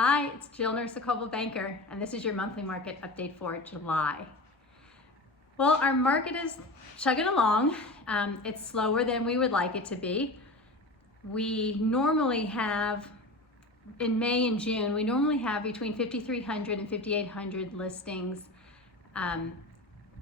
Hi, it's Jill Nurse, a Coldwell Banker, and this is your monthly market update for July. Well, our market is chugging along. It's slower than we would like it to be. We normally have, in May and June, we normally have between 5,300 and 5,800 listings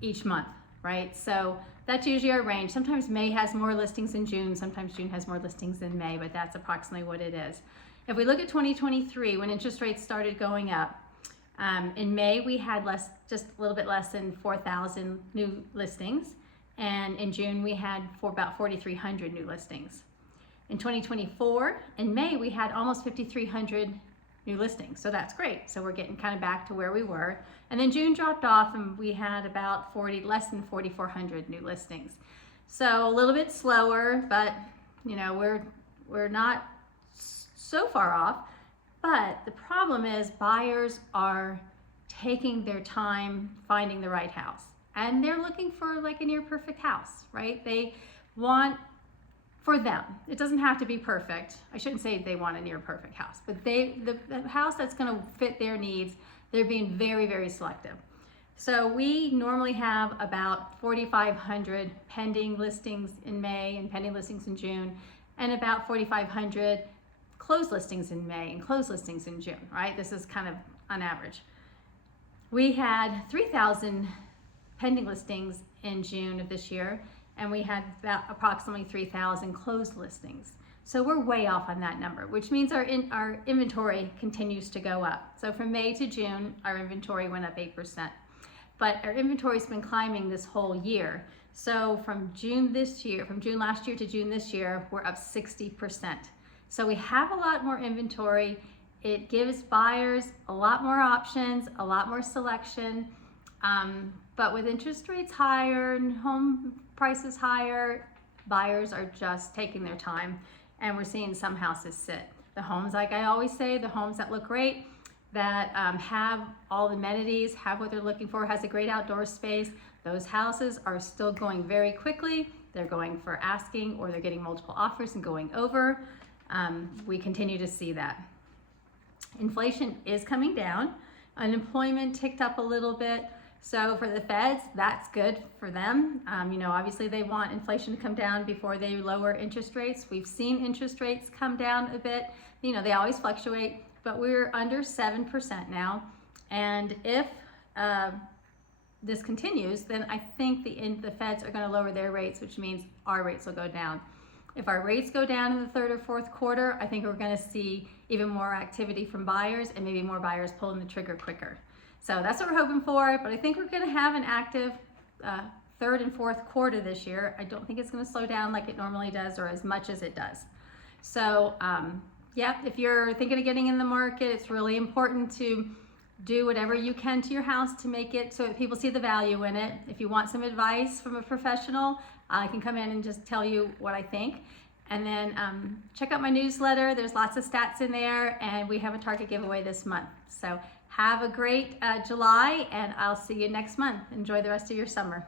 each month, right? So that's usually our range. Sometimes May has more listings than June, sometimes June has more listings than May, but that's approximately what it is. If we look at 2023, when interest rates started going up, in May we had just a little bit less than 4,000 new listings, and in June we had about 4,300 new listings. In 2024, in May we had almost 5,300 new listings, so that's great. So we're getting kind of back to where we were. And then June dropped off and we had about less than 4,400 new listings. So a little bit slower, but you know, we're not so far off. But the problem is buyers are taking their time finding the right house, and they're looking for like a near perfect house, right? They want, for them, it doesn't have to be perfect. I shouldn't say they want a near perfect house, but the house that's going to fit their needs. They're being very, very selective. So we normally have about 4,500 pending listings in May and pending listings in June, and about 4,500 closed listings in May and closed listings in June, right? This is kind of on average. We had 3,000 pending listings in June of this year, and we had about approximately 3,000 closed listings. So we're way off on that number, which means our inventory continues to go up. So from May to June, our inventory went up 8%. But our inventory's been climbing this whole year. So from June last year to June this year, we're up 60%. So we have a lot more inventory. It gives buyers a lot more options, a lot more selection. But with interest rates higher and home prices higher, buyers are just taking their time, and we're seeing some houses sit. The homes, like I always say, the homes that look great, that have all the amenities, have what they're looking for, has a great outdoor space, those houses are still going very quickly. They're going for asking, or they're getting multiple offers and going over. We continue to see that. Inflation is coming down. Unemployment ticked up a little bit. So for the feds, that's good for them. You know, obviously they want inflation to come down before they lower interest rates. We've seen interest rates come down a bit. You know, they always fluctuate, but we're under 7% now. And if this continues, then I think the feds are going to lower their rates, which means our rates will go down. If our rates go down in the third or fourth quarter, I think we're going to see even more activity from buyers, and maybe more buyers pulling the trigger quicker. So that's what we're hoping for, but I think we're going to have an active third and fourth quarter this year. I don't think it's going to slow down like it normally does, or as much as it does. So yeah, if you're thinking of getting in the market, it's really important to do whatever you can to your house to make it so that people see the value in it. If you want some advice from a professional, I can come in and just tell you what I think. And then check out my newsletter. There's lots of stats in there, and we have a target giveaway this month. So have a great July, and I'll see you next month. Enjoy the rest of your summer.